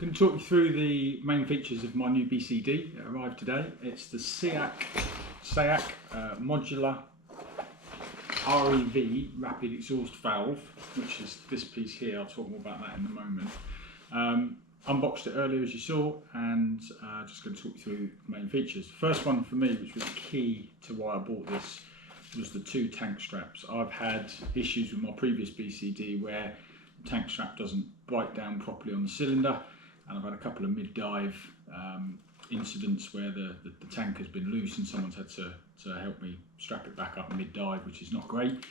I'm going to talk you through the main features of my new BCD that arrived today. It's the SEAC Modular REV Rapid Exhaust Valve, which is this piece here. I'll talk more about that in a moment. Unboxed it earlier as you saw, and just going to talk you through the main features. First one for me, which was key to why I bought this, was the two tank straps. I've had issues with my previous BCD where the tank strap doesn't bite down properly on the cylinder, and I've had a couple of mid-dive incidents where the tank has been loose and someone's had to help me strap it back up mid-dive, which is not great.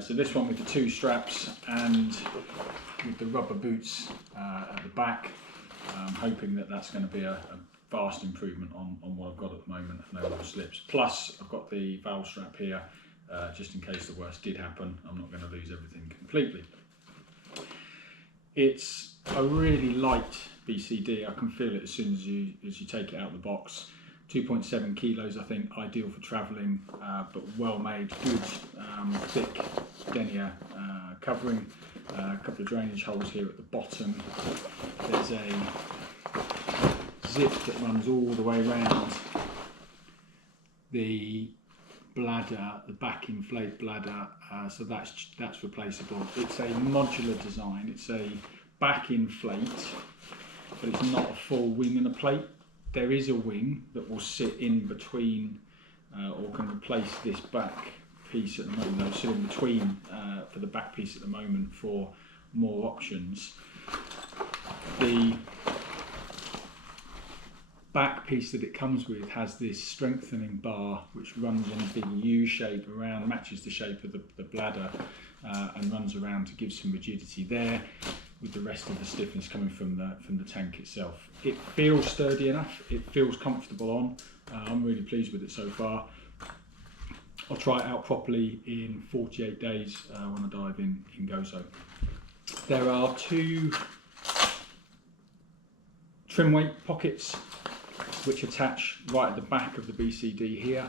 So this one with the two straps and with the rubber boots at the back, I'm hoping that that's going to be a vast improvement on what I've got at the moment, no more slips. Plus I've got the valve strap here, just in case the worst did happen. I'm not going to lose everything completely. It's a really light BCD. I can feel it as soon as you take it out of the box. 2.7 kilos, I think, ideal for travelling, but well made, good, thick denier covering. A couple of drainage holes here at the bottom. There's a zip that runs all the way around the bladder, the back inflate bladder, so that's replaceable. It's a modular design. It's a back inflate, but it's not a full wing and a plate. There is a wing that will sit in between or can replace this back piece at the moment. They'll sit in between for the back piece at the moment for more options. The back piece that it comes with has this strengthening bar which runs in a big U shape around, matches the shape of the bladder and runs around to give some rigidity there, with the rest of the stiffness coming from the tank itself. It feels sturdy enough, it feels comfortable on. I'm really pleased with it so far. I'll try it out properly in 48 days when I dive in Gozo. There are two trim weight pockets which attach right at the back of the BCD here,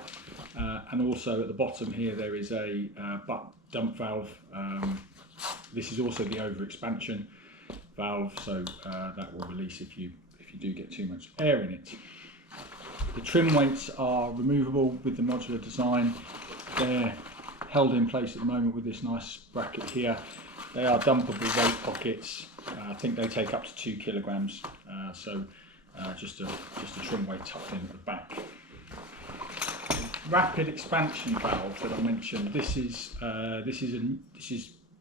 and also at the bottom here there is a butt dump valve. This is also the over expansion valve, so that will release if you do get too much air in it. The trim weights are removable with the modular design. They're held in place at the moment with this nice bracket here. They are dumpable weight pockets. I think they take up to 2 kilograms, so just a trim weight tucked in at the back. Rapid expansion valve that I mentioned. This is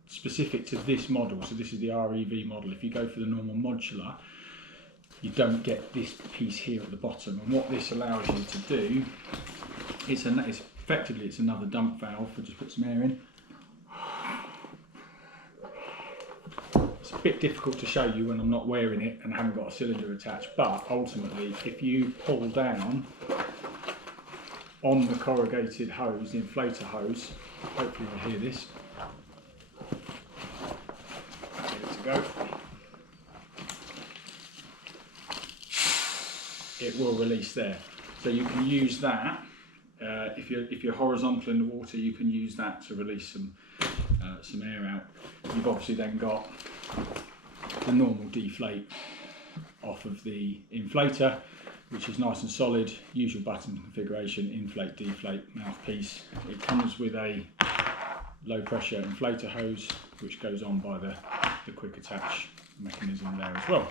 specific to this model. So this is the REV model. If you go for the normal modular, you don't get this piece here at the bottom. And what this allows you to do, it's effectively another dump valve. I'll just put some air in. It's a bit difficult to show you when I'm not wearing it and haven't got a cylinder attached, but ultimately if you pull down on the corrugated hose, the inflator hose, hopefully you'll hear this, ready to go, it will release there. So you can use that, if you're horizontal in the water, you can use that to release some air out. You've obviously then got the normal deflate off of the inflator, which is nice and solid, usual button configuration, inflate, deflate, mouthpiece. It comes with a low pressure inflator hose, which goes on by the quick attach mechanism there as well.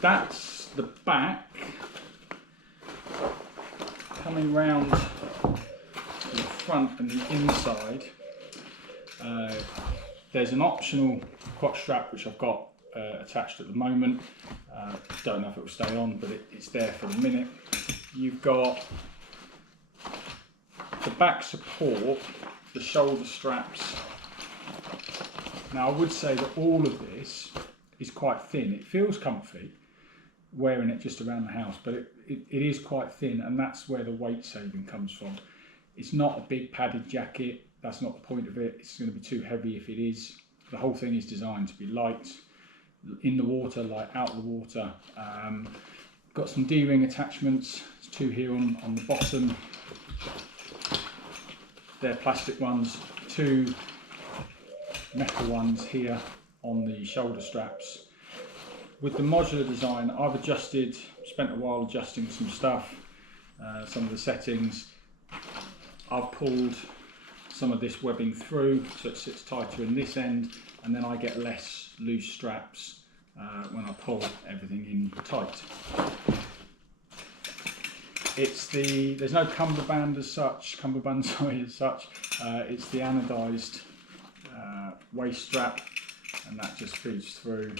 That's the back. Coming round to the front and the inside, there's an optional crotch strap which I've got attached at the moment. Don't know if it will stay on, but it's there for the minute. You've got the back support, the shoulder straps. Now I would say that all of this is quite thin. It feels comfy wearing it just around the house, but it is quite thin, and that's where the weight saving comes from. It's not a big padded jacket. That's not the point of it. It's going to be too heavy if it is. The whole thing is designed to be light in the water, light out of the water. Got some D-ring attachments. There's two here on the bottom. They're plastic ones. Two metal ones here on the shoulder straps. With the modular design, I've spent a while adjusting some stuff, some of the settings. I've pulled some of this webbing through so it sits tighter in this end, and then I get less loose straps when I pull everything in tight. There's no cummerbund as such, it's the anodized waist strap, and that just feeds through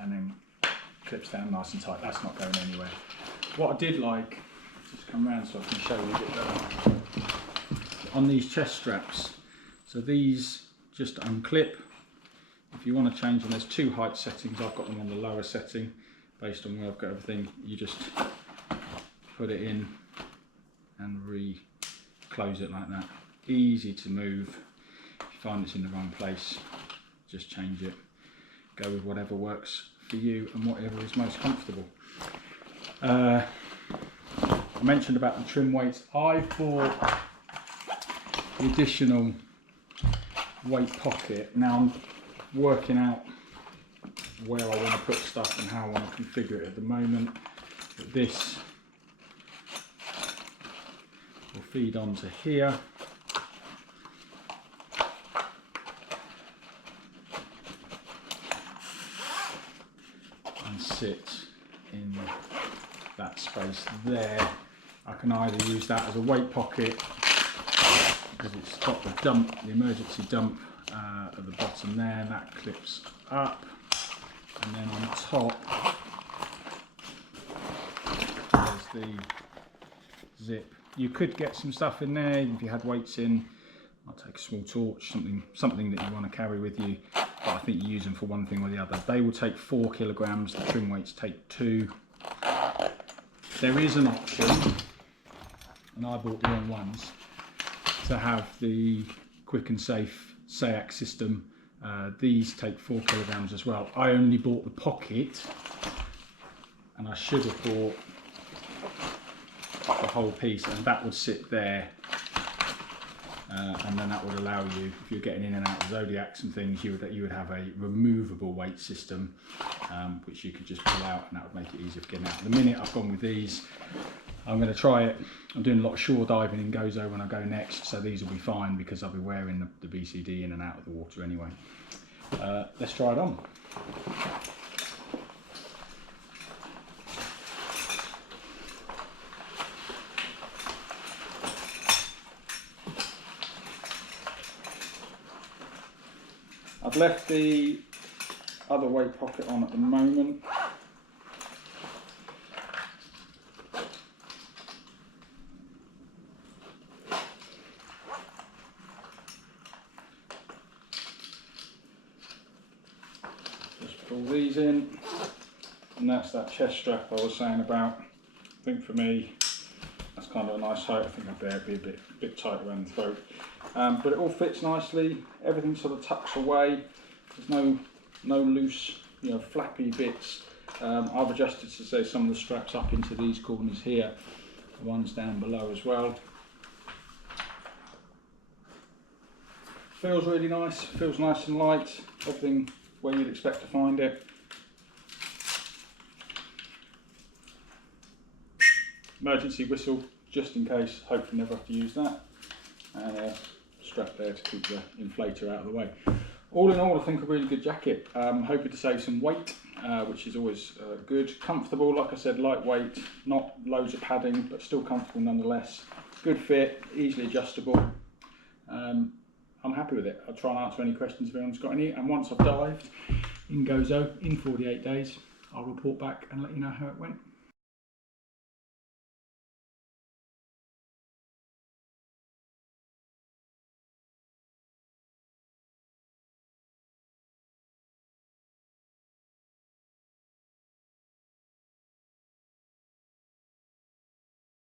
and then clips down nice and tight. That's not going anywhere. What I did like, just come around so I can show you a bit better, on these chest straps, so these just unclip. If you want to change them, there's two height settings. I've got them on the lower setting based on where I've got everything. You just put it in and re-close it like that. Easy to move. If you find it's in the wrong place, just change it. Go with whatever works for you and whatever is most comfortable. I mentioned about the trim weights. I bought the additional weight pocket. Now I'm working out where I want to put stuff and how I want to configure it at the moment. But this will feed onto here. And sit in that space there. I can either use that as a weight pocket because it's got the dump, the emergency dump at the bottom there, and that clips up, and then on top there's the zip. You could get some stuff in there if you had weights in. I'll take a small torch, something that you want to carry with you, but I think you use them for one thing or the other. They will take 4 kilograms, the trim weights take 2. There is an option, and I bought the wrong ones, to have the quick and safe SEAC system. These take 4 kilograms as well. I only bought the pocket, and I should have bought the whole piece, and that would sit there, and then that would allow you, if you're getting in and out of zodiacs and things, you would have a removable weight system, which you could just pull out, and that would make it easier for getting out. The minute I've gone with these, I'm going to try it. I'm doing a lot of shore diving in Gozo when I go next, so these will be fine because I'll be wearing the BCD in and out of the water anyway. Let's try it on. I've left the other weight pocket on at the moment. Just pull these in, and that's that chest strap I was saying about. I think for me, that's kind of a nice height. I think I'd better be a bit tight around the throat. But it all fits nicely, everything sort of tucks away, there's no loose, flappy bits. I've adjusted to say some of the straps up into these corners here, the ones down below as well. Feels really nice, feels nice and light, everything where you'd expect to find it. Emergency whistle, just in case, hopefully never have to use that. And strap there to keep the inflator out of the way. All in all, I think a really good jacket. Hoping to save some weight, which is always good. Comfortable, like I said, lightweight, not loads of padding, but still comfortable nonetheless. Good fit, easily adjustable. I'm happy with it. I'll try and answer any questions if anyone's got any. And once I've dived in Gozo in 48 days, I'll report back and let you know how it went.